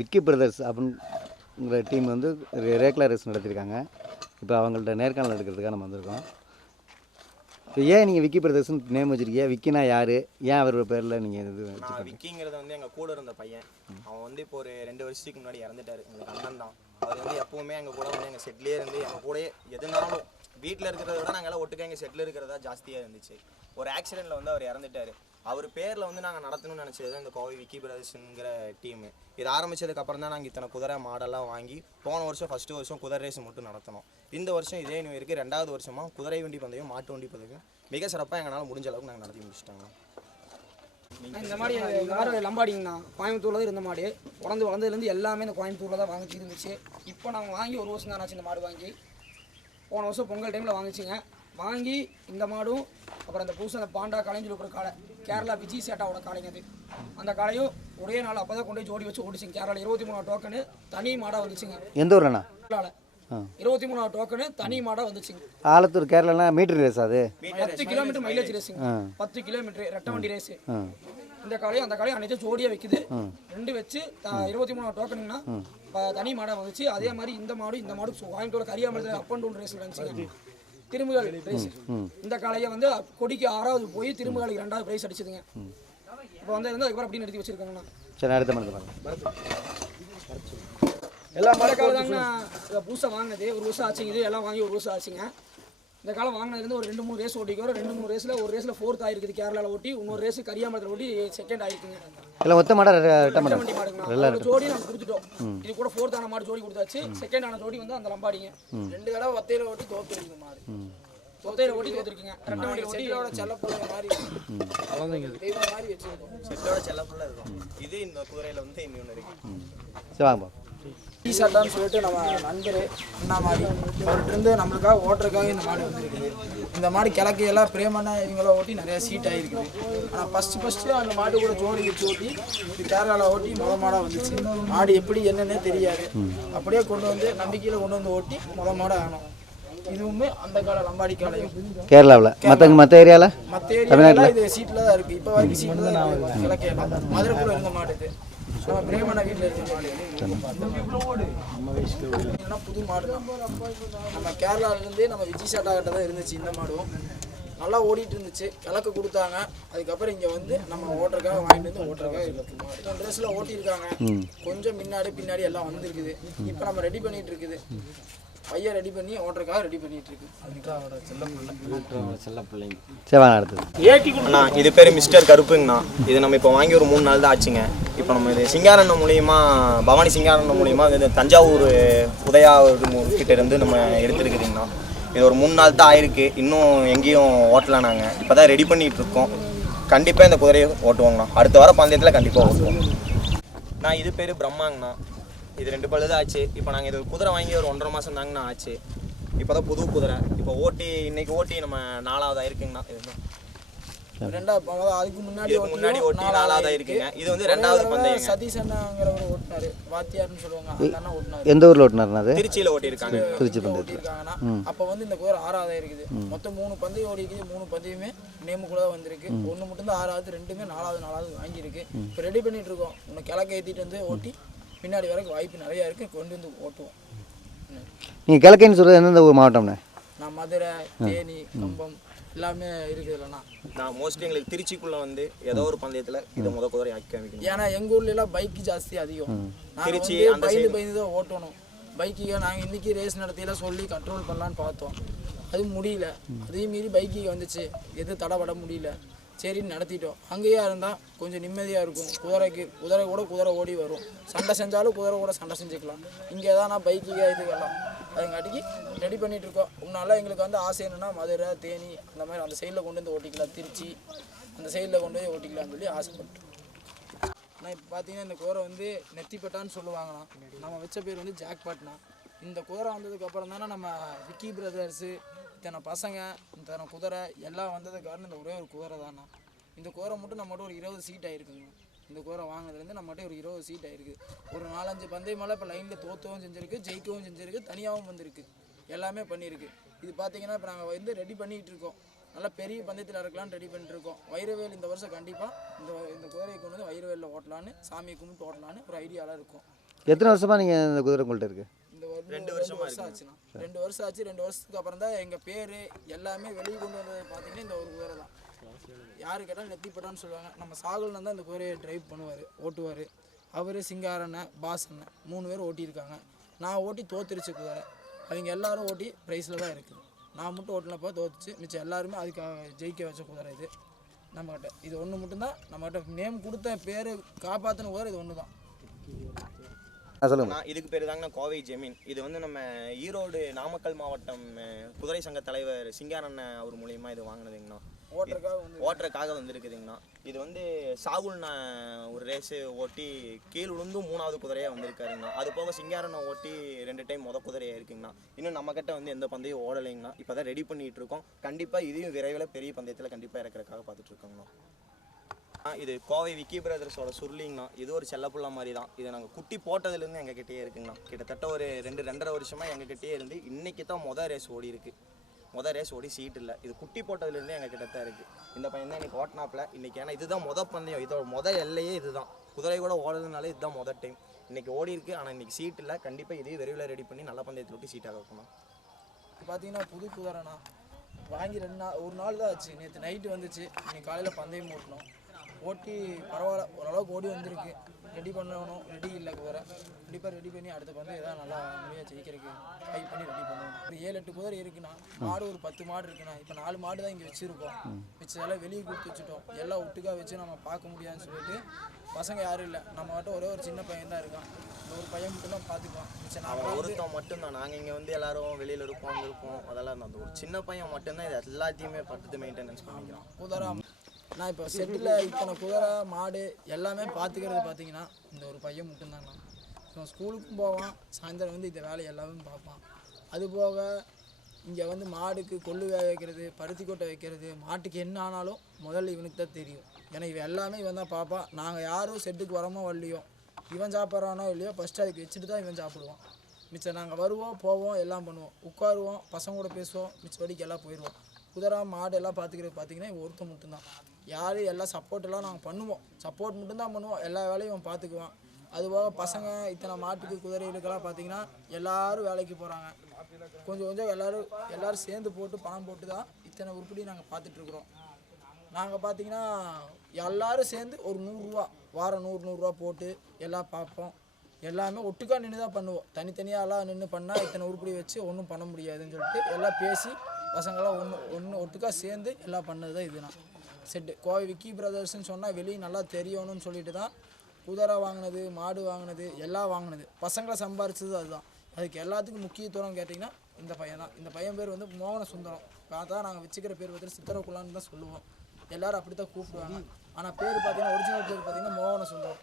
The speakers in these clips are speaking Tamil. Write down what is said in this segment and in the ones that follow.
விக்கி பிரதர்ஸ் அப்படிங்கிற டீம் வந்து ரேக்லா ரேஸ் நடத்தியிருக்காங்க. இப்போ அவங்கள்ட்ட நேர்காணல் எடுக்கிறதுக்காக நம்ம வந்திருக்கோம். இப்போ ஏன் நீங்கள் விக்கி பிரதர்ஸ்னு நேம் வச்சுருக்கீங்க? விக்கினா யார்? ஏன் அவர் பேரில் நீங்கள் இது விக்கிங்கிறது வந்து எங்கள் கூட இருந்த பையன். அவன் வந்து இப்போ ஒரு ரெண்டு வருஷத்துக்கு முன்னாடி இறந்துட்டாரு. எங்களுக்கு அண்ணன் தான். அவர் வந்து எப்போவுமே எங்கள் கூட வந்து எங்கள் செட்லேயே இருந்து எங்கள் கூடயே எதுனாலும் வீட்டில் இருக்கிறத விட நாங்கள் எல்லாம் ஒட்டுக்கா எங்கள் செட்டில் இருக்கிறதா ஜாஸ்தியாக இருந்துச்சு. ஒரு ஆக்சிடெண்ட்டில் வந்து அவர் இறந்துட்டார். அவர் பேரில் வந்து நாங்கள் நடத்தணும்னு நினச்சது தான் இந்த கோவை விக்கி பிரதர்ஸுங்கிற டீமு. இது ஆரம்பிச்சதுக்கு அப்புறம் தான் நாங்கள் இத்தனை குதிரை மாடெல்லாம் வாங்கி போன வருஷம் ஃபஸ்ட்டு வருஷம் குதிரை ரேஸ் மட்டும் நடத்தினோம். இந்த வருஷம் இதே நியூ இருக்குது ரெண்டாவது வருஷமாக குதிரை வண்டி பந்தயம் மாட்டு வண்டி பந்தயம். மிக சிறப்பாக எங்களால் முடிஞ்ச அளவுக்கு நாங்கள் நடத்தி முடிச்சிட்டாங்க. இந்த மாதிரி இந்த லம்பாடிங்கண்ணா கோயம்புத்தூரில் தான் இருந்த மாடு. பிறந்து வளர்ந்ததுலேருந்து எல்லாமே இந்த கோயம்புத்தூரில் தான் வாங்கிச்சு இருந்துச்சு. இப்போ நாங்கள் வாங்கி ஒரு வருஷம் தான் ஆச்சு இந்த மாடு வாங்கி. போன வருஷம் பொங்கல் டைமில் வாங்கிச்சிங்க. வாங்கி இந்த மாடும் அப்புறம் இந்த புதுசாக அந்த பாண்டா சொல்லி ஒரு காளை கேரளா விஜய் சேட்டாவோட காளைங்க அது. அந்த காளையும் ஒரே நாள் அப்போ தான் கொண்டு போய் ஜோடி வச்சு ஓடிச்சுங்க கேரளாவில் இருபத்தி மூணாவது டோக்கனு தனி மாடாக வந்துச்சுங்க. எந்த ஊர்லண்ணா. இருபத்தி மூணாவது டோக்கனு தனி மாடாக வந்துச்சுங்க. ஆலத்தூர் கேரளானா மீட்டர் ரேஸ் அது? பத்து கிலோமீட்டர் மைலேஜ் ரேஸுங்க. பத்து கிலோமீட்டர் ரெட்டை வண்டி ரேஸு இந்த காலையும் அந்த காலையும் அனைத்தும் ஜோடியாக வைக்குது. ரெண்டு வச்சு இருபத்தி மூணு டோக்கனுங்கன்னா தனி மாடாக வந்துச்சு. அதே மாதிரி இந்த மாடு இந்த மாடு சு- கோயம்புத்தூர் கரியாமலத்தில் அப் அண்ட் டவுன் ரேஸில் இருந்துச்சுங்க திருமுகல் ரேஸ் இந்த காலையை வந்து கொடிக்கு ஆறாவது போய் திருமுகலுக்கு ரெண்டாவது பிரைஸ் அடிச்சதுங்க. இப்போ வந்து இருந்து அதுக்கப்புறம் அப்படி நிறுத்தி வச்சிருக்காங்கண்ணா சரி அடுத்த மனது பாருங்க எல்லா மழை காலம் தாங்கண்ணா புதுசாக வாங்கினது. ஒரு வருஷம் ஆச்சுங்க இது எல்லாம் வாங்கி ஒரு வருஷம் ஆச்சுங்க. இந்த காலம் வாங்கினதுலேருந்து ஒரு ரெண்டு மூணு ரேஸ் ஓட்டிக்கிறோம் ரெண்டு மூணு ரேஸில் ஒரு ரேஸில் ஃபோர்த் ஆயிருக்குது கேரளாவில் ஓட்டி இன்னொரு ரேஸ் கரியாமலத்தில் ஓட்டி செகண்ட் ஆயிருக்குங்க. எல்லாம் ஒத்த மாடா ரெட்ட மாடா வண்டி மாடுங்கண்ணா ஜோடி நம்ம கொடுத்துட்டோம். இது கூட ஃபோர்த் ஆன மாடு ஜோடி கொடுத்தாச்சு. செகண்ட் ஆன ஜோடி வந்து அந்த லம்பாடிங்க. ரெண்டு தடவை ஒத்தையில ஓட்டி தோத்துருக்கு மாடு. ஒத்தையில ஓட்டி தோத்துருக்கீங்க. ரெண்டு வண்டி ஓட்டி செல்ல போல மாதிரி தெய்வம் மாதிரி வச்சிருக்கோம். செட்டோட செல்லப்புள்ள இருக்கும். இது இந்த குதிரையில வந்து இன்னொன்று இருக்கு. சரி வாங்க பா. டீ ஷர்ட்டான்னு சொல்லிட்டு நம்ம நண்பர் அண்ணா மாடி அவர்கிட்ட இருந்து நம்மளுக்காக ஓட்டுறதுக்காக இந்த மாடு வந்துருக்குது. இந்த மாடு கிழக்கையெல்லாம் பிரேமண்ணா இவங்களாம் ஓட்டி நிறைய சீட் ஆகிருக்குது ஆனால் ஃபஸ்ட்டு ஃபஸ்ட்டு அந்த மாடு கூட ஜோடி வச்சு ஓட்டி இது கேரளாவில் ஓட்டி முத மாடாக வந்துச்சு. மாடு எப்படி என்னன்னே தெரியாது. அப்படியே கொண்டு வந்து நம்பிக்கையில் கொண்டு வந்து ஓட்டி முத மாடாக ஆகணும் இதுவுமே அந்த கால லம்பாடி காலையும் கேரளாவில். மற்றவங்க மற்ற ஏரியாவில் மற்ற ஏரியாவில் இது சீட்டில் தான் இருக்குது இப்போ வரைக்கும் சீட்டில் தான் கிழக்கையெல்லாம் மதுரைக்குள்ள இருந்த மாடு இது. வீட்டில் புது மாடு தான் நம்ம கேரளாவிலேருந்தே நம்ம விஜய் சாட்டா கிட்ட தான் இருந்துச்சு இந்த மாடும் நல்லா ஓடிட்டு இருந்துச்சு கிழக்கு கொடுத்தாங்க அதுக்கப்புறம் இங்கே வந்து நம்ம ஓட்டுறக்காக வாங்கிட்டு வந்து ஓட்டுறக்காக இருக்கு மாடு ட்ரெஸ்ஸில் ஓட்டியிருக்காங்க கொஞ்சம் முன்னாடி பின்னாடி எல்லாம் வந்துருக்குது இப்போ நம்ம ரெடி பண்ணிட்டு இருக்குது பையன் ரெடி பண்ணி ஓட்டுறதுக்காக ரெடி பண்ணிட்டு இருக்கு அண்ணா இது பேர் மிஸ்டர் கருப்புங்கண்ணா. இது நம்ம இப்போ வாங்கி ஒரு மூணு நாள் தான் ஆச்சுங்க. இப்போ நம்ம இது சிங்காரண்ணன் மூலியமா பவானி சிங்காரண்ணன் மூலியமா இது தஞ்சாவூர் உதயா கிட்ட இருந்து நம்ம எடுத்துருக்குறீங்கண்ணா இது ஒரு மூணு நாள் தான் ஆயிருக்கு. இன்னும் எங்கேயும் ஓட்டல நாங்கள் இப்போ தான் ரெடி பண்ணிட்டு இருக்கோம் கண்டிப்பாக இந்த குதிரையை ஓட்டுவோங்கண்ணா. அடுத்த வார பந்தயத்தில் கண்டிப்பாக ஓட்டுவோம். நான் இது பேர் பிரம்மாங்கண்ணா. இது ரெண்டு தான் ஆச்சு. இப்போ நாங்கள் இது குதிரை வாங்கி ஒரு ஒன்றரை மாதம் தாங்கண்ணா ஆச்சு. இப்போ தான் புது குதிரை. இப்போ ஓட்டி இன்னைக்கு ஓட்டி நம்ம நாலாவது ஆயிருக்குங்கண்ணா இதுதான் ரெண்டாவது அதுக்கு முன்னாடி முன்னாடி ஓட்டி நாலாவதா இருக்குங்க. இது வந்து ரெண்டாவது பந்தயங்க. சதீஷ் அண்ணாங்கிறவர் ஓட்டினாரு. வாத்தியார்னு சொல்லுவாங்க. அந்த அண்ணா ஓட்டினாரு. எந்த ஊரில் ஓட்டினார்னா அது? திருச்சியில ஓட்டி இருக்காங்க திருச்சி பந்தயத்தில். ஓட்டியிருக்காங்கன்னா அப்போ வந்து இந்த குதிரை ஆறாவது இருக்குது. மொத்தம் மூணு பந்தயம் ஓடி இருக்குது. மூணு பந்தயமே நேமுக்குள்ள தான் வந்திருக்கு. ஒன்று மட்டும் தான் ஆறாவது ரெண்டுமே நாலாவது நாலாவது வாங்கியிருக்கு. இப்போ ரெடி பண்ணிட்டு இருக்கோம். இன்னும் கிழக்க ஏற்றிட்டு வந்து ஓட்டி பின்னாடி வரைக்கும் வாய்ப்பு நிறையா இருக்கு கொண்டு வந்து ஓட்டுவோம். நீங்கள் கிழக்கைன்னு சொல்கிறது எந்தெந்த ஊர் மாவட்டம்ண்ணே நான் மதுரை தேனி கம்பம் எல்லாமே இருக்குது இல்லைண்ணா. நான் மோஸ்ட்லி எங்களுக்கு திருச்சிக்குள்ள வந்து ஏதோ ஒரு பந்தயத்துல இதை முத குதிரை ஆக்கி காமிக்கணும். ஏன்னா எங்க ஊர்ல எல்லாம் பைக் ஜாஸ்தி அதிகம். திருச்சி, அந்த பயந்து. பயந்து தான் ஓட்டணும். பைக்கு நாங்கள் இன்னைக்கு ரேஸ் நடத்தியில சொல்லி கண்ட்ரோல் பண்ணலான்னு பார்த்தோம். அது முடியல. அதையும் மீறி பைக்கு வந்துச்சு. எது தடபட முடியல. சரின்னு நடத்திட்டோம். அங்கேயா இருந்தால் கொஞ்சம் நிம்மதியாக இருக்கும். குதிரைக்கு குதிரை கூட குதிரை ஓடி வரும். சண்டை செஞ்சாலும் குதிரை கூட சண்டை செஞ்சுக்கலாம். இங்கே தான் நான் பைக்கு இதுக்கெல்லாம் அதுங்காட்டிக்கு ரெடி பண்ணிகிட்டு இருக்கோம் முன்னால எங்களுக்கு வந்து ஆசை என்னென்னா மதுரை தேனி அந்த மாதிரி அந்த சைடில் கொண்டு வந்து ஓட்டிக்கலாம். திருச்சி அந்த சைடில் கொண்டு போய் ஓட்டிக்கலாம்னு சொல்லி ஆசைப்பட்டோம். ஆனால் இப்போ பார்த்தீங்கன்னா இந்த குதிரை வந்து நெத்திப்பட்டான்னு சொல்லுவாங்கண்ணா நம்ம வச்ச பேர் வந்து ஜாக் பாட்னா இந்த குதிரை வந்ததுக்கு அப்புறம் தானே நம்ம விக்கி பிரதர்ஸு இத்தனை பசங்க இத்தனை குதிரை எல்லாம் வந்ததுக்கு காரணம் இந்த ஒரே ஒரு குதிரை தானா? இந்த குதிரை மட்டும் நம்மகிட்ட ஒரு இருபது சீட் ஆயிருக்குங்க இந்த குதிரை வாங்கினதுலேருந்து நம்மகிட்ட ஒரு இருபது சீட் ஆயிருக்கு. ஒரு நாலஞ்சு பந்தயமெல்லாம் இப்போ லைனில் தோற்றவும் செஞ்சுருக்கு ஜெயிக்கவும் செஞ்சுருக்கு தனியாகவும் வந்திருக்கு. எல்லாமே பண்ணியிருக்கு இது பார்த்தீங்கன்னா இப்போ நாங்கள் வந்து ரெடி பண்ணிகிட்டு இருக்கோம். நல்லா பெரிய பந்தயத்தில் இறக்கலாம்னு ரெடி பண்ணிட்டுருக்கோம் வைரவேல் இந்த வருஷம் கண்டிப்பாக இந்த இந்த குதிரையை கொண்டு வந்து வைரவேலில் ஓட்டலான்னு சாமியை கும்பிட்டு ஓட்டலான்னு ஒரு ஐடியாலாம் இருக்கும். எத்தனை வருஷமாக நீங்கள் இந்த குதிரை உங்கள்கிட்ட இருக்குது இந்த ஒரு ரெண்டு வருஷம் ஆச்சுண்ணா. ரெண்டு வருஷம் ஆச்சு ரெண்டு வருஷத்துக்கு அப்புறம் தான் எங்கள் பேர் எல்லாமே வெளியே கொண்டு வந்தது பார்த்தீங்கன்னா இந்த ஒரு குதிரை தான். யாரு கேட்டாலும் நெத்திப்பட்டான்னு சொல்லுவாங்க. நம்ம சாகுல்னு தான் இந்த குதிரையை டிரைவ் பண்ணுவார் ஓட்டுவார். அவர் சிங்காரண்ணன் பாஸ் அண்ணன் மூணு பேர் ஓட்டியிருக்காங்க. நான் ஓட்டி தோத்துருச்சு குதிரை அவங்க எல்லாரும் ஓட்டி ப்ரைஸில் தான் இருக்குது நான் மட்டும் ஓட்டினப்போ தோத்துச்சு. மிச்சம் எல்லாருமே அதுக்காக ஜெயிக்க வச்ச குதிரை இது. நம்மக்கிட்ட இது ஒன்று மட்டும்தான். நம்மகிட்ட நேம் கொடுத்த பேர் காப்பாற்றின குதிரை இது ஒன்று தான் நான் இதுக்கு பேர் தாங்கண்ணா கோவை ஜெமீன். இது வந்து நம்ம ஈரோடு நாமக்கல் மாவட்டம் குதிரை சங்க தலைவர் சிங்காரண்ணன் அவர் மூலியமா இது வாங்கினதுங்கண்ணா. ஓட்டுறதுக்காக வந்திருக்குதுங்கண்ணா. இது வந்து சாகுல்னா ஒரு ரேஸு ஓட்டி கீழ் விழுந்து மூணாவது குதிரையாக வந்திருக்காருங்கண்ணா. அது போக சிங்காரனை ஓட்டி ரெண்டு டைம் முத குதிரையாக இருக்குங்கண்ணா. இன்னும் நம்மக்கிட்ட வந்து எந்த பந்தயம் ஓடலைங்கண்ணா. இப்போ தான் ரெடி பண்ணிட்டு இருக்கோம். கண்டிப்பாக இதையும் விரைவில் பெரிய பந்தயத்தில் கண்டிப்பாக இறக்குறதுக்காக பார்த்துட்டு இருக்கோங்கண்ணா. இது கோவை விக்கி பிரதர்ஸோட சுருளிங்கண்ணா இது ஒரு செல்லப்புள்ள மாதிரி தான் இதை நாங்கள் குட்டி போட்டதுலேருந்து எங்கள் கிட்டேயே இருக்குங்கண்ணா. கிட்டத்தட்ட ஒரு ரெண்டு ரெண்டரை வருஷமாக எங்கள் கிட்டேயே இருந்து இன்னைக்கு தான் மொதல் ரேஸ் ஓடி இருக்கு. மொதல் ரேஸ் ஓடி சீட் இல்லை. இது குட்டி போட்டதுலேருந்து எங்கள் கிட்ட தான் இருக்குது இந்த பையன் தான் இன்றைக்கி ஓட்டினாப்புல. இன்றைக்கி ஏன்னா இதுதான் மொதல் பந்தயம். இதோட மொதல் எல்லையே இதுதான். குதிரை கூட ஓடுறதுனால இதுதான் மொதல் டைம் இன்றைக்கி ஓடி இருக்குது ஆனால் இன்றைக்கி சீட் இல்லை. கண்டிப்பாக இதையும் விரைவில் ரெடி பண்ணி நல்ல பந்தயத்தில் விட்டு சீட்டாக வைக்கணும். பார்த்தீங்கன்னா புது குதிரைண்ணா வாங்கி ரெண்டு நாள் ஒரு நாள் தான் ஆச்சு. நேற்று நைட்டு வந்துச்சு. இன்னைக்கு காலையில் பந்தயம் ஓட்டணும் ஓட்டி பரவாயில்ல ஓரளவுக்கு ஓடி வந்திருக்கு. ரெடி பண்ணணும் ரெடி இல்லை குதிரை கண்டிப்பாக ரெடி பண்ணி அடுத்த பந்தயம் ஏதாவது நல்லா முறையாக ஜெயிக்கிறதுக்கு ட்ரை பண்ணி ரெடி பண்ணணும். ஒரு ஏழு எட்டு குதிரை இருக்குண்ணா. மாடு ஒரு பத்து மாடு இருக்குண்ணா. இப்போ நாலு மாடு தான் இங்கே வச்சுருக்கோம். மிச்சதெல்லாம் வெளியே கொடுத்து வச்சுட்டோம். எல்லாம் ஒட்டுக்கா வச்சு நம்ம பார்க்க முடியாதுன்னு சொல்லிட்டு பசங்க யாரும் இல்லை. நம்ம மட்டும் ஒரே ஒரு சின்ன பையன் தான் இருக்கான். ஒரு பையன் மட்டும் தான் பார்த்துக்குவான். மிச்சம் அவன் ஒருத்தன் மட்டும்தான். நாங்கள் இங்கே வந்து எல்லாரும் வெளியில் இருப்போம் அங்க இருப்போம் அதெல்லாம் அந்த ஒரு சின்ன பையன் மட்டும்தான். இது எல்லாத்தையுமே படுத்து மெயின்டெனன்ஸ் பண்ணிக்கிறான். குதிரை நான் இப்போ செட்டில் இத்தனை குதிரை மாடு எல்லாமே பார்த்துக்கிறது பார்த்தீங்கன்னா இந்த ஒரு பையன் மட்டும்தாண்ணா இப்போ ஸ்கூலுக்கும் போவான் சாயந்தரம் வந்து இந்த வேலை எல்லாமே பார்ப்பான். அது போக இங்கே வந்து மாடுக்கு கொள்ளு வேக வைக்கிறது பருத்தி கொட்டை வைக்கிறது மாட்டுக்கு என்ன ஆனாலும் முதல்ல இவனுக்கு தான் தெரியும். ஏன்னா இவன் எல்லாமே இவன் தான் பார்ப்பான். நாங்கள் யாரும் செட்டுக்கு வரமோ வரலையோ இவன் சாப்பிட்றானோ இல்லையோ ஃபஸ்ட்டு அதுக்கு வச்சுட்டு தான் இவன் சாப்பிடுவான். மிச்சம் நாங்கள் வருவோம் போவோம் எல்லாம் பண்ணுவோம். உட்காருவோம் பசங்க கூட பேசுவோம் மிச்சபடிக்கு எல்லாம் போயிடுவோம். குதிரை மாடு எல்லாம் பார்த்துக்கிறது பார்த்தீங்கன்னா இவன் ஒருத்தன் மட்டும்தான். யார் எல்லாம் சப்போர்ட்டெல்லாம் நாங்கள் பண்ணுவோம். சப்போர்ட் மட்டும்தான் பண்ணுவோம். எல்லா வேலையும் இவன் பார்த்துக்குவான் அதுபோக பசங்க இத்தனை மாட்டுக்கு குதிரைகளுக்கெல்லாம் பார்த்தீங்கன்னா எல்லோரும் வேலைக்கு போகிறாங்க கொஞ்சம் கொஞ்சம் எல்லோரும் எல்லோரும் சேர்ந்து போட்டு பணம் போட்டு தான் இத்தனை உருப்படி நாங்கள் பார்த்துட்ருக்குறோம் நாங்கள் பார்த்தீங்கன்னா எல்லாரும் சேர்ந்து ஒரு நூறுரூவா வாரம் நூறு நூறுரூவா போட்டு எல்லாம் பார்ப்போம் எல்லாமே ஒட்டுக்கா நின்று தான் பண்ணுவோம். தனித்தனியாக எல்லாம் நின்று பண்ணால் இத்தனை உருப்படி வச்சு ஒன்றும் பண்ண முடியாதுன்னு சொல்லிட்டு எல்லாம் பேசி பசங்களாம் ஒன்று ஒன்று ஒட்டுக்கா சேர்ந்து எல்லாம் பண்ணது தான் இதுனா செட்டு கோவை விக்கி பிரதர்ஸ்னு சொன்னால் வெளியே நல்லா தெரியணும்னு சொல்லிட்டு தான் குதிரை வாங்கினது மாடு வாங்கினது எல்லாம் வாங்கினது. பசங்களை சம்பாரிச்சது அதுதான். அதுக்கு எல்லாத்துக்கும் முக்கியத்துவம் கேட்டிங்கன்னா இந்த பையன் தான். இந்த பையன் பேர் வந்து மோகன சுந்தரம் பார்த்தா நாங்கள் வச்சுக்கிற பேர் பார்த்துட்டு சித்திரக்குள்ளான்னு தான் சொல்லுவோம். எல்லாரும் அப்படி தான் கூப்பிடுவாங்க. ஆனால் பேர் பார்த்தீங்கன்னா ஒரிஜினல் பேர் பார்த்தீங்கன்னா மோகன சுந்தரம்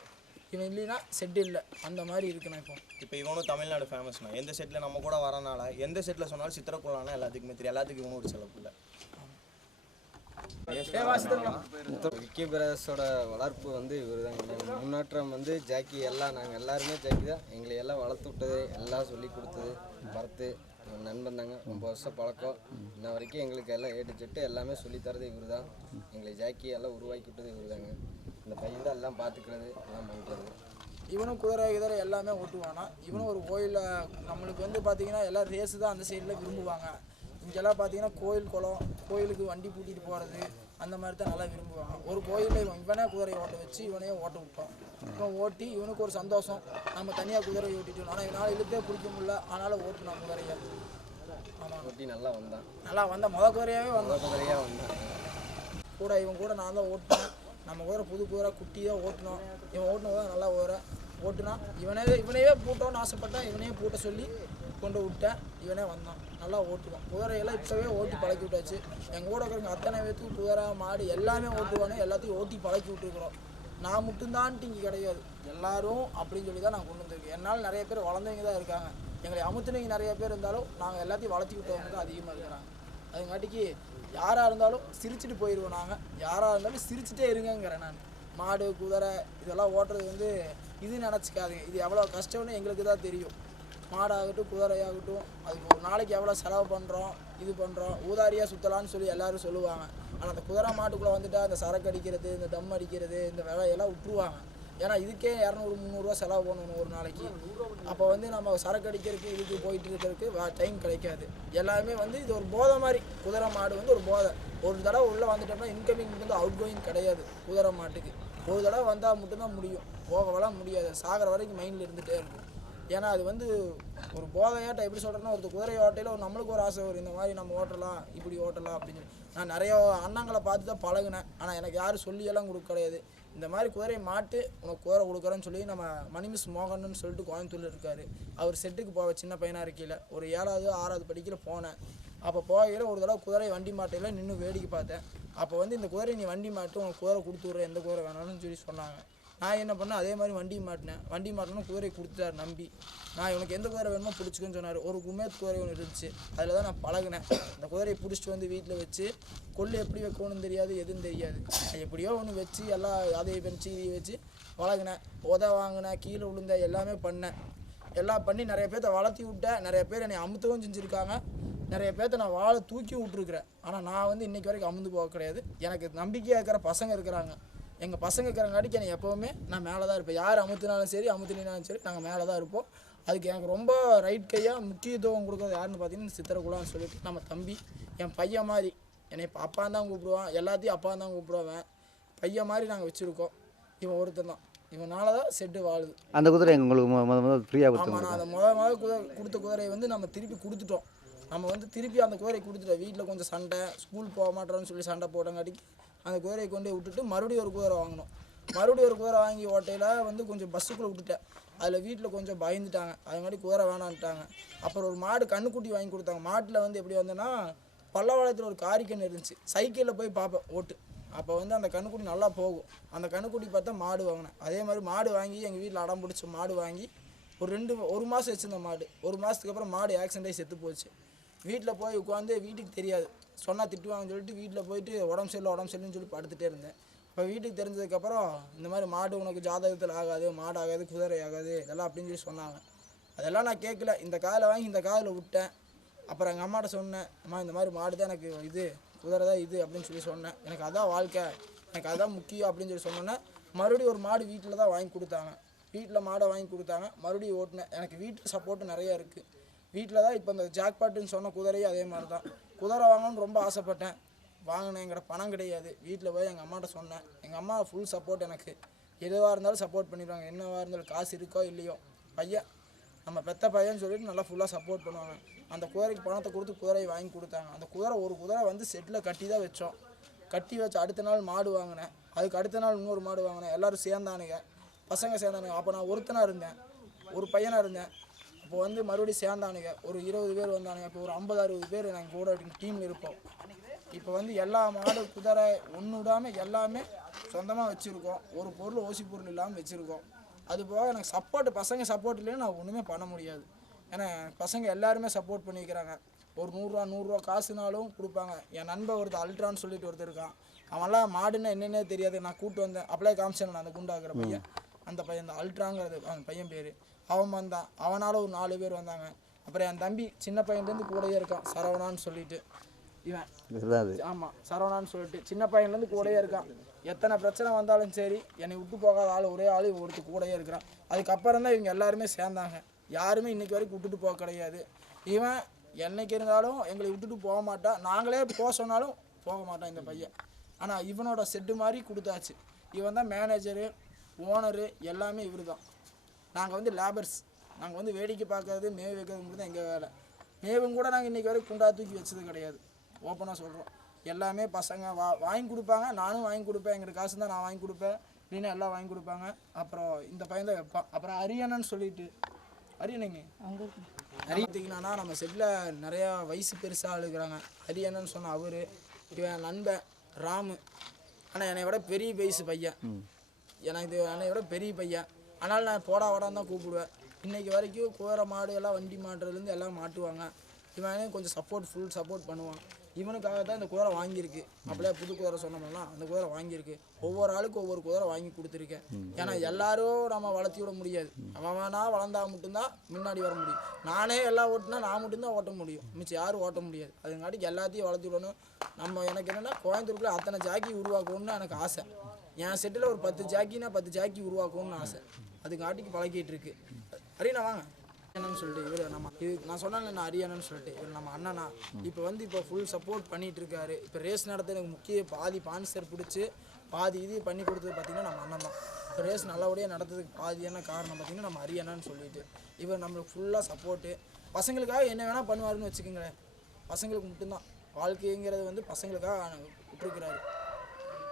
இவன் இல்லைன்னா செட் இல்லை. அந்த மாதிரி இருக்குண்ணா இப்போ. இப்போ இவனும் தமிழ்நாடு ஃபேமஸ்ண்ணா எந்த செட்டில் நம்ம கூட வரனால எந்த செட்டில் சொன்னாலும் சித்திரக்குள்ளானா எல்லாத்துக்குமே தெரியும். எல்லாத்துக்கும் இவனும் ஒரு செலவு விக்கி பிரதர்ஸோட வளர்ப்பு வந்து இவர் தாங்க முன்னேற்றம் வந்து ஜாக்கி எல்லாம் நாங்கள் எல்லாருமே ஜாக்கி தான். எங்களை எல்லாம் வளர்த்து விட்டது எல்லாம் சொல்லி கொடுத்தது. என் நண்பன் தாங்க. ரொம்ப வருஷம் பழக்கம். இன்ன வரைக்கும் எங்களுக்கு எல்லாம் ஏட்டு செட்டு எல்லாமே சொல்லி தரது இவர் தான் எங்களை ஜாக்கி எல்லாம் உருவாக்கி விட்டது இவர் தாங்க இந்த பையன் தான் எல்லாம் பார்த்துக்கிறது எல்லாம் பண்ணுறது இவனும் குதிரை குதிரை எல்லாமே ஓட்டுவானா? இவனும் ஒரு கோயிலில் நம்மளுக்கு வந்து பார்த்தீங்கன்னா எல்லாம் ரேஸு தான் அந்த சைடில் விரும்புவாங்க. இங்கெல்லாம் பார்த்தீங்கன்னா கோயில் குளம் கோயிலுக்கு வண்டி பூட்டிட்டு போகிறது அந்த மாதிரி தான் நல்லா விரும்புவாங்க. ஒரு கோயிலில் இவன் இவனே குதிரையை ஓட்ட வச்சு இவனையே ஓட்ட விட்டோம் இவன் ஓட்டி இவனுக்கு ஒரு சந்தோஷம். நம்ம தனியாக குதிரை ஓட்டிட்டோம் ஆனால் இவனால் இழுத்தே பிடிக்க முடியல. ஆனாலும் ஓட்டுனான் குதிரையை. ஆமாம் ஒட்டி நல்லா வந்தான். நல்லா வந்த முத குதிரையாகவே வந்தான். குதிரையாக வந்தான். கூட இவன் கூட நான் தான் ஓட்டினேன். நம்ம குதிரை புது குதிரை குட்டி தான் ஓட்டினோம். இவன் ஓட்டின குதிரை நல்லா குதிரை ஓட்டுனா இவனே இவனையே பூட்டோன்னு ஆசைப்பட்டான் இவனையே பூட்ட சொல்லி கொண்டு விட்டேன் இவனே வந்தான். நல்லா ஓட்டுவான். குதிரையெல்லாம் இப்போவே ஓட்டி பழக்கி விட்டாச்சு. எங்கள் கூட இருக்கிறவங்க அத்தனை பேத்துக்கு குதிரை மாடு எல்லாமே ஓட்டுவானே எல்லாத்தையும் ஓட்டி பழக்கி விட்டுருக்குறோம். நான் மட்டும்தான்ட்டு இங்கே கிடையாது. எல்லாரும் அப்படின்னு சொல்லி தான் நான் கொண்டு வந்திருக்கேன். என்னால் நிறைய பேர் வளர்ந்தவங்க தான் இருக்காங்க. எங்களை அமுத்துனவங்க நிறைய பேர் இருந்தாலும் நாங்கள் எல்லாத்தையும் வளர்த்தி விட்டவங்க தான் அதிகமாக இருக்கிறாங்க. அதுங்காட்டிக்கு யாராக இருந்தாலும் சிரிச்சுட்டு போயிடுவோம் நாங்கள் யாராக இருந்தாலும் சிரிச்சுட்டே இருங்கங்கிறேன் நான். மாடு குதிரை இதெல்லாம் ஓட்டுறது வந்து இது நினச்சிக்காதுங்க. இது எவ்வளோ கஷ்டம்னு எங்களுக்கு தான் தெரியும். மாடாகட்டும் குதிரையாகட்டும் அதுக்கு ஒரு நாளைக்கு எவ்வளோ செலவு பண்ணுறோம் இது பண்ணுறோம் ஊதாரியாக சுற்றலான்னு சொல்லி எல்லோரும் சொல்லுவாங்க. ஆனால் அந்த குதிரை மாட்டுக்குள்ளே வந்துட்டால் அந்த சரக்கு அடிக்கிறது இந்த தம் அடிக்கிறது இந்த விலையெல்லாம் விட்டுருவாங்க. ஏன்னா இதுக்கே இரநூறு முந்நூறுரூவா செலவு பண்ணணும் ஒரு நாளைக்கு. அப்போ வந்து நம்ம சரக்கு அடிக்கிறதுக்கு இதுக்கு போயிட்டு இருக்கிறதுக்கு டைம் கிடைக்காது. எல்லாமே வந்து இது ஒரு போதை மாதிரி. குதிரை மாடு வந்து ஒரு போதை. ஒரு தடவை உள்ளே வந்துட்டோம்னா இன்கமிங் வந்து அவுட் கோயிங் கிடையாது குதிரை மாட்டுக்கு. ஒரு தடவை வந்தால் மட்டும்தான் முடியும். போகவெல்லாம் முடியாது. சாகிற வரைக்கும் மைண்டில் இருந்துகிட்டே இருக்கும். ஏன்னா அது வந்து ஒரு போதையாட்டம் எப்படி சொல்கிறேன்னா ஒருத்தர் குதிரை ஓட்டையில் ஒரு நம்மளுக்கு ஒரு ஆசை வரும் இந்த மாதிரி நம்ம ஓட்டலாம் இப்படி ஓட்டலாம் அப்படின்னு சொல்லி. நான் நிறைய அண்ணங்களை பார்த்து தான் பழகினேன். ஆனால் எனக்கு யாரும் சொல்லியெல்லாம் கொடுக்க கிடையாது. இந்த மாதிரி குதிரையை மாட்டு உனக்கு குதிரை கொடுக்குறேன்னு சொல்லி நம்ம மணிமிஸ் மோகன்னு சொல்லிட்டு கோயம்புத்தூரில் இருக்கார். அவர் செட்டுக்கு போவ சின்ன பையனாக இருக்கையில். ஒரு ஏழாவது ஆறாவது படிக்கிற போனேன். அப்போ போகையில் ஒரு தடவை குதிரை வண்டி மாட்டையில் நின்று வேடிக்கை பார்த்தேன். அப்போ வந்து இந்த குதிரை நீ வண்டி மாட்டு உனக்கு குதிரை கொடுத்து எந்த குதிரை வேணாலும் சொல்லி சொன்னாங்க. நான் என்ன பண்ணேன் அதே மாதிரி வண்டி மாட்டினேன். வண்டி மாட்டணும் குதிரை கொடுத்துட்டாரு நம்பி. நான் இவனுக்கு எந்த குதிரை வேணுமோ பிடிச்சிக்கன்னு சொன்னார். ஒரு குமேத் குதிரை ஒன்று இருந்துச்சு. அதில் தான் நான் பழகினேன். அந்த குதிரையை பிடிச்சிட்டு வந்து வீட்டில் வச்சு கொள்ளு எப்படி வைக்கணும்னு தெரியாது எதுவும் தெரியாது. எப்படியோ ஒன்று வச்சு எல்லாம் அதை வச்சு இதை வச்சு பழகினேன் உத வாங்கினேன் கீழே விழுந்த எல்லாமே பண்ணேன். எல்லாம் பண்ணி நிறைய பேர்த்த வளர்த்தி விட்டேன். நிறைய பேர் என்னை அமுத்தவும் செஞ்சுருக்காங்க. நிறைய பேர்த்த நான் வாழை தூக்கி விட்டுருக்குறேன். ஆனால் நான் வந்து இன்றைக்கி வரைக்கும் அமுந்து போக கிடையாது. எனக்கு நம்பிக்கையாக இருக்கிற பசங்க இருக்கிறாங்க. எங்கள் பசங்க இருக்கிறங்காட்டிக்கு எனக்கு எப்போவுமே நான் மேலே தான் இருப்பேன். யார் அமுத்துனாலும் சரி அமுத்துனாலும் சரி நாங்கள் மேலே தான் இருப்போம். அதுக்கு எனக்கு ரொம்ப ரைட் கையாக முக்கியத்துவம் கொடுக்குறது யாருன்னு பார்த்தீங்கன்னா சித்திரகுலான்னு சொல்லிட்டு நம்ம தம்பி என் பையன் மாதிரி. என்னை இப்போ அப்பான்னு தான் கூப்பிடுவான். எல்லாத்தையும் அப்பான்னு தான் கூப்பிடுவேன். பையன் மாதிரி நாங்கள் வச்சுருக்கோம். இவன் ஒருத்தன் தான். இவனால தான் செட்டு வாழுது. அந்த குதிரை உங்களுக்கு முத முத முதல் ஃப்ரீயாக ஆமாம் நான் அந்த முத முத குதிரை கொடுத்த குதிரையை வந்து நம்ம திருப்பி கொடுத்துட்டோம். நம்ம வந்து திருப்பி அந்த குதிரையை கொடுத்துட்டோம். வீட்டில் கொஞ்சம் சண்டை ஸ்கூல் போக மாட்டோம்னு சொல்லி சண்டை போட்டங்காட்டிக்கு அந்த குதிரையை கொண்டு விட்டுட்டு மறுபடியும் ஒரு குதிரை வாங்கினோம். மறுபடியும் ஒரு குதிரை வாங்கி ஓட்டையில் வந்து கொஞ்சம் பஸ்ஸுக்குள்ளே விட்டுட்டேன். அதில் வீட்டில் கொஞ்சம் பயந்துட்டாங்க. அது மாதிரி குதிரை வேணான்ட்டாங்க. அப்புறம் ஒரு மாடு கண்ணுக்குட்டி வாங்கி கொடுத்தாங்க. மாட்டில் வந்து எப்படி வந்தேன்னா பல்லவாளத்தில் ஒரு காரிக்கண் இருந்துச்சு. சைக்கிளில் போய் பார்ப்பேன் ஓட்டு. அப்போ வந்து அந்த கண்ணுக்குட்டி நல்லா போகும். அந்த கண்ணுக்குட்டி பார்த்தா மாடு வாங்கினேன். அதே மாதிரி மாடு வாங்கி எங்கள் வீட்டில் அடம் பிடிச்ச மாடு வாங்கி ஒரு ரெண்டு ஒரு மாதம் வச்சுருந்த மாடு. ஒரு மாதத்துக்கு அப்புறம் மாடு ஆக்சிடென்ட் ஆகி செத்து போச்சு. வீட்டில் போய் உட்காந்து வீட்டுக்கு தெரியாது. சொன்னால் திட்டுவாங்கன்னு சொல்லிட்டு வீட்டில் போயிட்டு உடம்பு சரியில்லை உடம்பு சரியில்லைன்னு சொல்லி படுத்துகிட்டே இருந்தேன். இப்போ வீட்டுக்கு தெரிஞ்சதுக்கப்புறம் இந்த மாதிரி மாடு உனக்கு ஜாதகத்தில் ஆகாது மாடு ஆகாது குதிரை ஆகாது இதெல்லாம் அப்படின்னு சொல்லி சொன்னாங்க. அதெல்லாம் நான் கேட்கல. இந்த காதில் வாங்கி இந்த காதில் விட்டேன். அப்புறம் எங்கள் அம்மாட்ட சொன்னேன் அம்மா இந்த மாதிரி மாடு தான் எனக்கு இது குதிரை தான் இது அப்படின்னு சொல்லி சொன்னேன். எனக்கு அதான் வாழ்க்கை. எனக்கு அதான் முக்கியம் அப்படின்னு சொல்லி சொன்னோன்னே மறுபடியும் ஒரு மாடு வீட்டில் தான் வாங்கி கொடுத்தாங்க. வீட்டில் மாடை வாங்கி கொடுத்தாங்க. மறுபடியும் ஓட்டினேன். எனக்கு வீட்டு சப்போர்ட் நிறையா இருக்குது வீட்டில் தான் இப்போ இந்த ஜாக்பாட்டுன்னு சொன்ன குதிரையும் அதே மாதிரி தான். குதிரை வாங்கணும்னு ரொம்ப ஆசைப்பட்டேன். வாங்கினேன். எங்கிட்ட பணம் கிடையாது. வீட்டில் போய் எங்கள் அம்மாட்ட சொன்னேன். எங்கள் அம்மா ஃபுல் சப்போர்ட் எனக்கு. எதுவாக இருந்தாலும் சப்போர்ட் பண்ணிடுவாங்க. என்னவாக இருந்தாலும் காசு இருக்கோ இல்லையோ. பையன் நம்ம பெத்த பையன்னு சொல்லிட்டு நல்லா ஃபுல்லாக சப்போர்ட் பண்ணுவாங்க. அந்த குதிரைக்கு பணத்தை கொடுத்து குதிரையை வாங்கி கொடுத்தாங்க. அந்த குதிரை ஒரு குதிரை வந்து செட்டில் கட்டி தான் வச்சோம். கட்டி வச்சு அடுத்த நாள் மாடு வாங்கினேன். அதுக்கு அடுத்த நாள் இன்னொரு மாடு வாங்கினேன். எல்லாரும் சேர்ந்தானுங்க. பசங்க சேர்ந்தானுங்க. அப்போ நான் ஒருத்தனாக இருந்தேன். ஒரு பையனாக இருந்தேன். அப்போ வந்து மறுபடியும் சேர்ந்தானுங்க. ஒரு இருபது பேர் வந்தானுங்க. இப்போ ஒரு ஐம்பது அறுபது பேர் நாங்கள் கூட டீம் இருப்போம். இப்போ வந்து எல்லா மாடு குதிரை ஒன்று விடாமல் எல்லாமே சொந்தமாக வச்சுருக்கோம். ஒரு பொருள் ஓசி பொருள் இல்லாமல் வச்சுருக்கோம். அது போக எனக்கு சப்போர்ட் பசங்க சப்போர்ட் இல்லைன்னு நான் ஒன்றுமே பண்ண முடியாது. ஏன்னா பசங்க எல்லாருமே சப்போர்ட் பண்ணிக்கிறாங்க. ஒரு நூறுரூவா நூறுரூவா காசுனாலும் கொடுப்பாங்க. என் நண்பன் ஒருத்தர் அல்ட்ரான்னு சொல்லிட்டு ஒருத்தர் இருக்கான். அவன்லாம் மாடுன்னா என்னென்னே தெரியாது. நான் கூட்டு வந்தேன். அப்படியே காமிச்சேன் நான் அந்த குண்டாக்குற பையன். அந்த பையன் தான் அல்ட்ராங்கிறது அந்த பையன் பேர். அவன் வந்தான். அவனால் ஒரு நாலு பேர் வந்தாங்க. அப்புறம் என் தம்பி சின்ன பையன்லேருந்து கூடயே இருக்கான். சரவணான்னு சொல்லிட்டு. இவன். ஆமாம் சரவணான்னு சொல்லிட்டு. சின்ன பையன்லேருந்து கூடயே இருக்கான். எத்தனை பிரச்சனை வந்தாலும் சரி என்னை விட்டு போகாத ஆள் ஒரே ஆள் ஒருத்தர் கூடயே இருக்கிறான். அதுக்கப்புறம் தான் இவங்க எல்லாருமே சேர்ந்தாங்க. யாருமே இன்னைக்கு வரைக்கும் விட்டுட்டு போக கிடையாது. இவன் என்னைக்கு இருந்தாலும் எங்களை விட்டுட்டு போக மாட்டான் நாங்களே போக சொன்னாலும் போக மாட்டான் இந்த பையன். ஆனால் இவனோட செட்டு மாதிரி கொடுத்தாச்சு. இவன் தான் மேனேஜரு ஓனரு எல்லாமே இவர் தான் நாங்கள் வந்து லேபர்ஸ் நாங்கள் வந்து வேடிக்கை பார்க்கறது மேவு வைக்கிறது மட்டும் தான் எங்கள் வேலை. மேவும் கூட நாங்கள் இன்றைக்கி வரைக்கும் குண்டா தூக்கி வச்சது கிடையாது. ஓப்பனாக சொல்கிறோம் எல்லாமே பசங்க வா வாங்கி கொடுப்பாங்க. நானும் வாங்கி கொடுப்பேன். எங்களுக்கு காசு தான் நான் வாங்கி கொடுப்பேன். இல்லைன்னா எல்லாம் வாங்கி கொடுப்பாங்க. அப்புறம் இந்த பையன் தான் வைப்பான். அப்புறம் அரியணன்னு சொல்லிட்டு. அரியணைங்க? அரியத்திங்கன்னா நம்ம செட்டில் நிறையா வயசு பெருசாக இருக்கிறாங்க அரியணன்னு சொன்ன அவர் இவன் நண்பன் ராமு. ஆனால் என்னை விட பெரிய வயசு பையன். எனக்கு என்னை விட பெரிய பையன். ஆனால் நான் போடா வாடான்னு தான் கூப்பிடுவேன். இன்னைக்கு வரைக்கும் குதிரை மாடு எல்லாம் வண்டி மாட்டுறதுலேருந்து எல்லாம் மாட்டுவாங்க. இவன் கொஞ்சம் சப்போர்ட் ஃபுல் சப்போர்ட் பண்ணுவான். இவனுக்காக தான் இந்த குதிரை வாங்கியிருக்கு. அப்படியே புது குதிரை சொன்னோம்னா அந்த குதிரை வாங்கியிருக்கு. ஒவ்வொரு ஆளுக்கும் ஒவ்வொரு குதிரை வாங்கி கொடுத்துருக்கேன். ஏன்னா எல்லாரும் நம்ம வளர்த்தி விட முடியாது. அவன் வேணா வளர்ந்தா மட்டும்தான் முன்னாடி வர முடியும். நானே எல்லாம் ஓட்டினா நான் மட்டும்தான் ஓட்ட முடியும். மிச்சம் யாரும் ஓட்ட முடியாது. அதுங்காட்டிக்கு எல்லாத்தையும் வளர்த்தி விடணும். நம்ம எனக்கு என்னென்னா கோயம்புத்தூருக்குள்ள அத்தனை ஜாக்கி உருவாக்கணும்னு எனக்கு ஆசை. என் செட்டில் ஒரு பத்து ஜாக்கினா பத்து ஜாக்கி உருவாக்கணும்னு ஆசை. அதுக்காட்டிக்கு பழகிட்டு இருக்கு அரியணா வாங்க. அண்ணன் சொல்லிட்டு இவர் நம்ம இது நான் சொன்னேன் நான் அரியண்ணன் சொல்லிட்டு. இவர் நம்ம அண்ணனா. இப்போ வந்து இப்போ ஃபுல் சப்போர்ட் பண்ணிட்டு இருக்காரு இப்போ ரேஸ் நடத்த எனக்கு முக்கிய பாதி பான்சர் பிடிச்சி பாதி இது பண்ணி கொடுத்தது பார்த்தீங்கன்னா நம்ம அண்ணன் தான். இப்போ ரேஸ் நல்லபடியாக நடத்துறதுக்கு பாதியான காரணம் பார்த்தீங்கன்னா நம்ம அரியண்ணன்னு சொல்லிட்டு. இவர் நம்மளுக்கு ஃபுல்லாக சப்போர்ட்டு பசங்களுக்காக என்ன வேணால் பண்ணுவாருன்னு வச்சுக்கோங்களேன். பசங்களுக்கு மட்டும்தான். வாழ்க்கைங்கிறது வந்து பசங்களுக்காக விட்டுருக்கிறாரு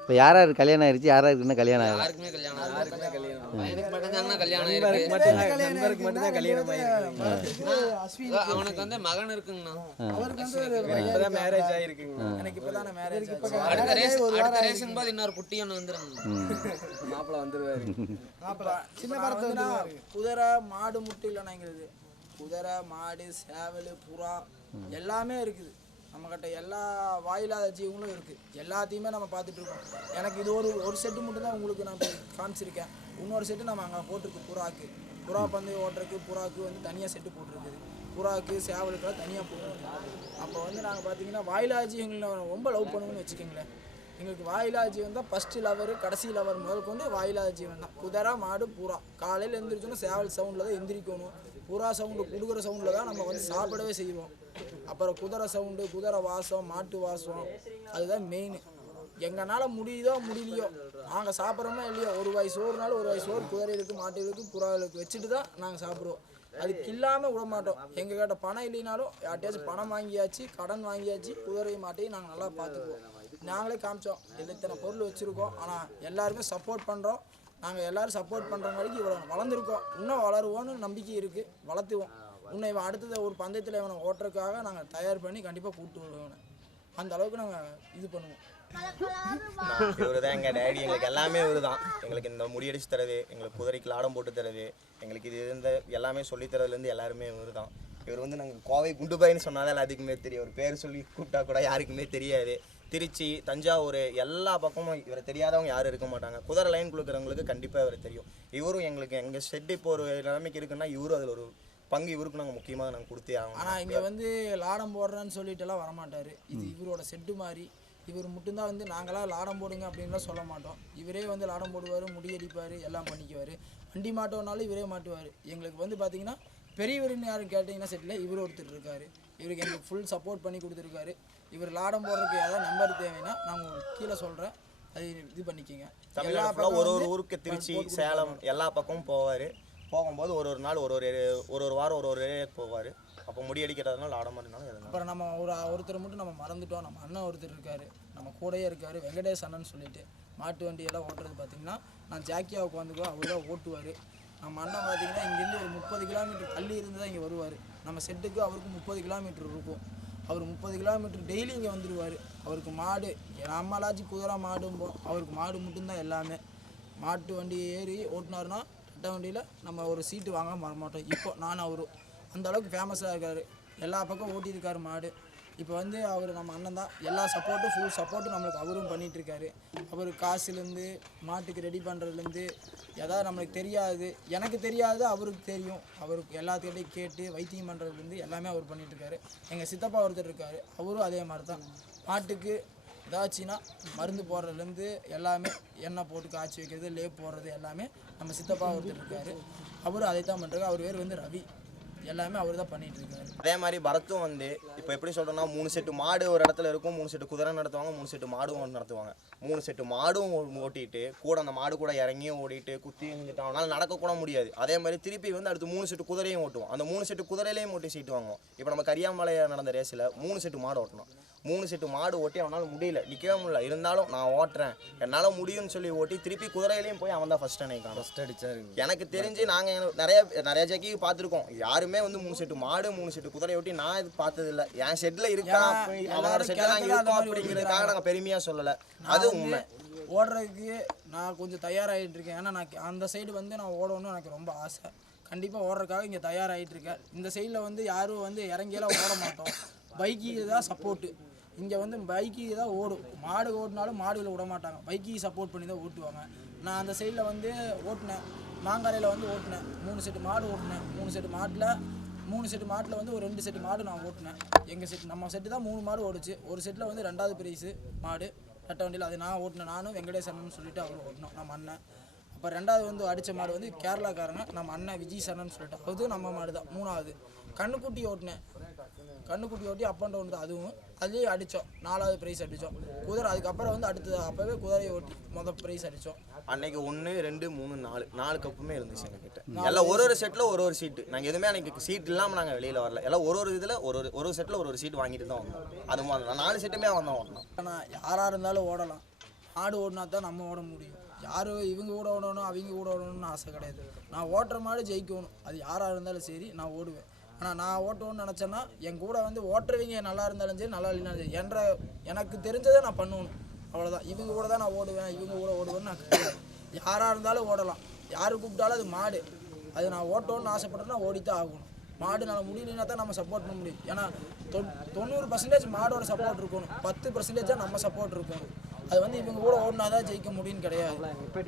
இப்போ யார் யார் கல்யாணம் ஆயிடுச்சு யார் யாருக்கு இன்னும் கல்யாணம் ஆகலை? யாருக்குமே கல்யாணம் யாருக்குமே கல்யாணம் பையனுக்கு மட்டும்தான் கல்யாணம் நண்பருக்கு மட்டும்தான் நண்பருக்கு கல்யாணம் ஆயிருக்கு. அவனுக்கு வந்து மகன் இருக்குங்கண்ணா. அவருக்கு வந்து இப்பதான் மேரேஜ் ஆயிருக்குங்க எனக்கு இப்போ தானே மேரேஜ் அடுத்த ரேஸ் அடுத்த ரேஸுங்க போது இன்னொரு குட்டி ஒன்று வந்துருங்க மாப்பிள்ள வந்துருவாரு. சின்ன படத்தை குதிரை மாடு முட்டை இல்லைனாங்கிறது குதிரை மாடு சேவல் புறா எல்லாமே இருக்குது. நம்மக்கிட்ட எல்லா வாயில்லாத ஜீவங்களும் இருக்குது எல்லாத்தையுமே நம்ம பார்த்துட்டு இருக்கோம். எனக்கு இது ஒரு ஒரு செட்டு மட்டும் தான் உங்களுக்கு நான் காமிச்சிருக்கேன். இன்னொரு செட்டு நம்ம அங்கே போட்டிருக்கு புறாக்கு. புறா பந்தயம் ஓட்டுறதுக்கு புறாக்கு வந்து தனியாக செட்டு போட்டிருக்குது. புறாக்கு சேவலுக்கெல்லாம் தனியாக போட்டிருக்கு. அப்போ வந்து நாங்கள் பார்த்தீங்கன்னா வாயிலா ஜீவங்களை ரொம்ப லவ் பண்ணுவோம்னு வச்சுக்கோங்களேன். எங்களுக்கு வாயிலா ஜீவன் தான் ஃபஸ்ட்டு லவர் கடைசி லவர் முதல் கொண்டு வாயிலாத ஜீவன் தான். குதிரை மாடு புறா. காலையில் எந்திரிச்சோன்னா சேவல் சவுண்டில் தான் எந்திரிக்கணும். புறா சவுண்டு கொடுக்குற சவுண்டில் தான் நம்ம வந்து சாப்பிடவே செய்வோம். அப்புறம் குதிரை சவுண்டு குதிரை வாசம் மாட்டு வாசம். அதுதான் மெயின் எங்கனால முடியுதோ முடியலையோ நாங்கள் சாப்பிட்றோமோ இல்லையோ ஒரு வாய் சோறுனாலும் ஒரு வாய் சோறு குதிரை இருக்குது மாட்டு இருக்குது புறாவுக்கு வச்சுட்டு தான் நாங்கள் சாப்பிடுவோம் அதுக்கு இல்லாமல் விட மாட்டோம். எங்கள் கிட்ட பணம் இல்லைனாலும் யார்ட்டையாச்சும் பணம் வாங்கியாச்சு கடன் வாங்கியாச்சு குதிரை மாட்டையும் நாங்கள் நல்லா பார்த்துக்குவோம். நாங்களே காமிச்சோம் இது இத்தனை பொருள் வச்சுருக்கோம். ஆனால் எல்லாருமே சப்போர்ட் பண்ணுறோம் நாங்கள் எல்லோரும் சப்போர்ட் பண்ணுற வரைக்கும் இவ்வளோ வளர்ந்துருக்கோம். இன்னும் வளருவோன்னு நம்பிக்கை இருக்குது வளர்த்துவோம். உன்னை இவன் அடுத்தது ஒரு பந்தயத்தில் இவனை ஓட்டுறதுக்காக நாங்கள் தயார் பண்ணி கண்டிப்பாக கூப்பிட்டு வருவோம் அந்த அளவுக்கு நாங்கள் இது பண்ணுவோம். இவரு தான் எங்கள் டேடி எங்களுக்கு எல்லாமே இவரு தான் எங்களுக்கு இந்த முடியடிச்சு தரது எங்களுக்கு குதிரைக்கு லாடம் போட்டு தரது எங்களுக்கு இது இருந்த எல்லாமே சொல்லி தரதுலேருந்து எல்லாருமே இவரு தான் இவர் வந்து நாங்கள் கோவை குண்டுபாயின்னு சொன்னாலே எல்லாத்துக்குமே தெரியும். ஒரு பேர் சொல்லி கூப்பிட்டா கூட யாருக்குமே தெரியாது. திருச்சி தஞ்சாவூர் எல்லா பக்கமும் இவரை தெரியாதவங்க யாரும் இருக்க மாட்டாங்க. குதிரை லைன் கொடுக்குறவங்களுக்கு கண்டிப்பாக இவரை தெரியும். இவரும் எங்களுக்கு எங்கள் ஷெட் இப்போ ஒரு நிலைமைக்கு இருக்குன்னா இவரும் அதில் ஒரு பங்கு இவருக்கு நாங்கள் முக்கியமாக நாங்கள் கொடுத்தே ஆகணும். ஆனால் இங்கே வந்து லாடம் போடுறேன்னு சொல்லிட்டுலாம் வரமாட்டார். இது இவரோட செட்டு மாதிரி. இவர் மட்டும்தான் வந்து நாங்களாம் லாடம் போடுங்க அப்படின்லாம் சொல்ல மாட்டோம். இவரே வந்து லாடம் போடுவார் முடியடிப்பார் எல்லாம் பண்ணிக்குவார். வண்டி மாட்டோனாலும் இவரே மாட்டுவார். எங்களுக்கு வந்து பார்த்தீங்கன்னா பெரியவர்னு யாரும் கேட்டிங்கன்னா செட்டில் இவர் ஒருத்தர் இருக்கார். இவருக்கு எங்களுக்கு ஃபுல் சப்போர்ட் பண்ணி கொடுத்துருக்காரு. இவர் லாடம் போடுறதுக்கு ஏதாவது நம்பர் தேவைன்னா நான் உங்களுக்கு கீழே சொல்கிறேன் அது இது பண்ணிக்கோங்க. ஒரு ஒரு ஊருக்கு திருச்சி சேலம் எல்லா பக்கமும் போவார். போகும்போது ஒரு ஒரு நாள் ஒரு ஒரு ஒரு ஒரு வாரம் ஒரு ஒரு ஏரியாவுக்கு போவார். அப்போ முடியடிக்கிறதுனால ஆட மாதிரினாலும் எதுனா. அப்புறம் நம்ம ஒரு ஒருத்தர் மட்டும் நம்ம மறந்துட்டோம். நம்ம அண்ணன் ஒருத்தர் இருக்கார். நம்ம கூடயே இருக்கார். வெங்கடேஷ் அண்ணன் சொல்லிட்டு மாட்டு வண்டியெல்லாம் ஓட்டுறது பார்த்தீங்கன்னா நான் ஜாக்கியா உட்காந்துக்குவோம் அவர் தான் ஓட்டுவார். நம்ம அண்ணன் பார்த்தீங்கன்னா இங்கேருந்து ஒரு முப்பது கிலோமீட்டர் தள்ளி இருந்து தான் இங்கே வருவார். நம்ம செட்டுக்கு அவருக்கு முப்பது கிலோமீட்டர் இருக்கும். அவர் முப்பது கிலோமீட்டர் டெய்லி இங்கே வந்துடுவார் அவருக்கு மாடு நம்மளாச்சும் குதிரை மாடும்போம் அவருக்கு மாடு மட்டும்தான் எல்லாமே. மாட்டு வண்டி ஏறி ஓட்டினாருன்னா கட்ட வண்டியில் நம்ம ஒரு சீட்டு வாங்க மாட்டோம். இப்போ நானும் அவரும் அந்த அளவுக்கு ஃபேமஸாக இருக்கார். எல்லா பக்கம் ஓட்டியிருக்காரு மாடு. இப்போ வந்து அவர் நம்ம அண்ணன் தான். எல்லா சப்போர்ட்டும் ஃபுல் சப்போர்ட்டும் நம்மளுக்கு அவரும் பண்ணிகிட்ருக்காரு அவர் காசுலேருந்து மாட்டுக்கு ரெடி பண்ணுறதுலேருந்து எதாவது நம்மளுக்கு தெரியாது. எனக்கு தெரியாது அவருக்கு தெரியும். அவருக்கு எல்லாத்துக்கிட்டையும் கேட்டு வைத்தியம் பண்ணுறதுலேருந்து எல்லாமே அவர் பண்ணிகிட்ருக்காரு எங்கள் சித்தப்பா ஒருத்தர் இருக்கார். அவரும் அதே மாதிரி தான். மாட்டுக்கு ஏதாச்சுன்னா மருந்து போடுறதுலேருந்து எல்லாமே எண்ணெய் போட்டு காய்ச்சி வைக்கிறது லேப் போடுறது எல்லாமே நம்ம சித்தப்பா ஒருத்தர் இருக்காரு. அவரும் அதை தான் பண்ணுறாரு அவர் பேர் வந்து ரவி. எல்லாமே அவர் தான் பண்ணிட்டு இருக்காரு அதே மாதிரி பரத்தும் வந்து இப்போ எப்படி சொல்கிறோன்னா மூணு செட்டு மாடு ஒரு இடத்துல இருக்கும் மூணு செட்டு குதிரை நடத்துவாங்க மூணு செட்டு மாடும் நடத்துவாங்க. மூணு செட்டு மாடும் ஓ- ஓட்டிட்டு கூட அந்த மாடு கூட இறங்கியும் ஓடிட்டு குத்தி இருந்துட்டு அவனால் நடக்கக்கூட முடியாது. அதே மாதிரி திருப்பி வந்து அடுத்து மூணு செட்டு குதிரையும் ஓட்டுவோம். அந்த மூணு செட்டு குதிரையிலையும் ஓட்டி சீட்டு வாங்குவோம். இப்போ நம்ம கரியாமலை நடந்த ரேஸில் மூணு செட்டு மாடு ஓட்டணும். மூணு செட்டு மாடு ஓட்டி அவனால் முடியல. நிற்கவே முடியல. இருந்தாலும் நான் ஓட்டுறேன். என்னால் முடியும்னு சொல்லி ஓட்டி திருப்பி குதிரையிலையும் போய் அவன் தான் ஃபஸ்ட் அன்னைக்கு ஃபஸ்ட் அடிச்சாருங்க எனக்கு தெரிஞ்சு நாங்கள் நிறைய நிறைய ஜாக்கி பார்த்துருக்கோம். யாருமே வந்து மூணு செட்டு மாடு மூணு செட்டு குதிரை ஓட்டி நான் இது பார்த்தது இல்லை என் செட்டில் இருக்கா? அவனோட செட்டில் நாங்கள் இருக்கோம் அப்படிங்கிறதுக்காக நாங்கள் பெருமையாக சொல்லலை. அது உண்மை. ஓடுறதுக்கு நான் கொஞ்சம் தயாராகிட்டு இருக்கேன். ஏன்னா நான் அந்த சைடு வந்து நான் ஓடணும்னு எனக்கு ரொம்ப ஆசை. கண்டிப்பாக ஓடுறதுக்காக இங்கே தயாராகிட்டு இருக்கேன். இந்த சைடில் வந்து யாரும் வந்து இறங்கியெல்லாம் ஓட மாட்டோம். பைக்கு தான் சப்போர்ட்டு இங்கே வந்து பைக்கு தான் ஓடும். மாடு ஓடினாலும் மாடுகளை விட மாட்டாங்க. பைக்கு சப்போர்ட் பண்ணி தான் ஓட்டுவாங்க. நான் அந்த சைடில் வந்து ஓட்டினேன். மாங்காரையில் வந்து ஓட்டினேன். மூணு செட்டு மாடு ஓட்டினேன். மூணு செட்டு மாட்டில் மூணு செட்டு மாட்டில் வந்து ஒரு ரெண்டு செட்டு மாடு நான் ஓட்டினேன். எங்கள் செட்டு நம்ம செட்டு தான் மூணு மாடு ஓடுச்சு. ஒரு செட்டில் வந்து ரெண்டாவது ப்ரைஸு மாடு. ரெட்டை வண்டியில் அது நான் ஓட்டினேன். நானும் வெங்கடேசன்னு சொல்லிட்டு அவர் ஓட்டினோம். நம்ம அண்ணன். அப்போ ரெண்டாவது வந்து அடித்த மாடு வந்து கேரளாக்காரங்க நம்ம அண்ணன் விஜய் சரணன் சொல்லிட்டு. அதுவும் நம்ம மாடு தான் மூணாவது. கண்ணுக்குட்டி ஓட்டினேன். கண்ணுக்குட்டி ஓட்டி அப் அண்ட் டவுன் தான். அதுவும் அதுலேயும் அடித்தோம் நாலாவது ப்ரைஸ் அடித்தோம் குதிரை அதுக்கப்புறம் வந்து அடுத்தது அப்போவே குதிரையை ஓட்டி மொதல் ப்ரைஸ் அடித்தோம் அன்னைக்கு ஒன்று ரெண்டு மூணு நாலு. நாலு கப்புமே இருந்துச்சு எங்ககிட்ட. எல்லாம் ஒரு ஒரு செட்டில் ஒரு ஒரு சீட்டு நாங்கள் எதுவுமே அன்னைக்கு சீட் இல்லாமல் நாங்கள் வெளியில் வரல. எல்லாம் ஒரு ஒரு இதில் ஒரு ஒரு ஒரு செட்டில் ஒரு ஒரு சீட் வாங்கிட்டு தான் வந்தோம். அது மாதிரி நாலு செட்டுமே வந்தோம் வரணும் ஆனால் யாராக இருந்தாலும் ஓடலாம். மாடு ஓடினா தான் நம்ம ஓட முடியும். யார் இவங்க கூட ஓடணும் அவங்க கூட ஓடணும்னு ஆசை கிடையாது. நான் ஓட்டுற மாடு ஜெயிக்கணும். அது யாராக இருந்தாலும் சரி நான் ஓடுவேன். ஆனால் நான் ஓட்டணும்னு நினச்சேன்னா என் கூட வந்து ஓட்டுறவங்க நல்லா இருந்தாலும் சரி நல்லா இல்லைனாலும் சரி என்ற எனக்கு தெரிஞ்சதை நான் பண்ணணும். அவ்வளோதான் இவங்க கூட தான் நான் ஓடுவேன் இவங்க கூட ஓடுவேன்னு நான் யாராக இருந்தாலும் ஓடலாம். யார் கூப்பிட்டாலும் அது மாடு. அது நான் ஓட்டணும்னு ஆசைப்பட்டேன்னா ஓடித்தான் ஆகணும். மாடுனால முடியலனா தான் நம்ம சப்போர்ட் பண்ண முடியும். ஏன்னா தொ- தொண்ணூறு பர்சன்டேஜ் மாடோட சப்போர்ட் இருக்கணும். பத்து பர்சன்டேஜ் தான் நம்ம சப்போர்ட் இருக்கணும். அது வந்து இவங்க கூட ஓடினா தான் ஜெயிக்க முடியும்னு கிடையாது.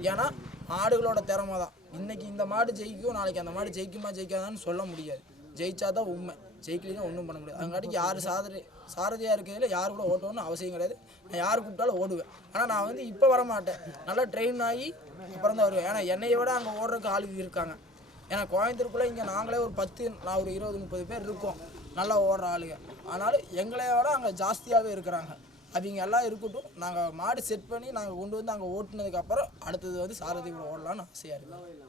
ஏன்னா மாடுகளோட திறமை தான். இன்னைக்கு இந்த மாடு ஜெயிக்கும் நாளைக்கு அந்த மாடு ஜெயிக்குமா ஜெயிக்காதான்னு சொல்ல முடியாது. ஜெயிச்சா தான் உண்மை. ஜெயிக்கலாம் ஒன்றும் பண்ண முடியாது. அதுங்காட்டிக்கு யார் சாதனை சாரதியாக இருக்கிறதுல யார் கூட ஓட்டணும்னு அவசியம் கிடையாது. நான் யார் கூப்பிட்டாலும் ஓடுவேன். ஆனால் நான் வந்து இப்போ வர மாட்டேன் நல்லா ட்ரெயின் ஆகி அப்புறம் தான் வருவேன். ஏன்னா என்னையை விட அங்கே ஓடுறதுக்கு ஆளுங்க இருக்காங்க. ஏன்னா கோயம்புத்தூருக்குள்ளே இங்கே நாங்களே ஒரு பத்து நான் ஒரு இருபது முப்பது பேர் இருக்கோம். நல்லா ஓடுற ஆளுங்க. ஆனாலும் எங்களை விட அங்கே ஜாஸ்தியாகவே இருக்கிறாங்க. அவங்க எல்லாம் இருக்கட்டும் நாங்கள் மாடு செட் பண்ணி நாங்கள் கொண்டு வந்து அங்கே ஓட்டுனதுக்கப்புறம் அடுத்தது வந்து சாரதி கூட ஓடலான்னு ஆசையாக இருக்குது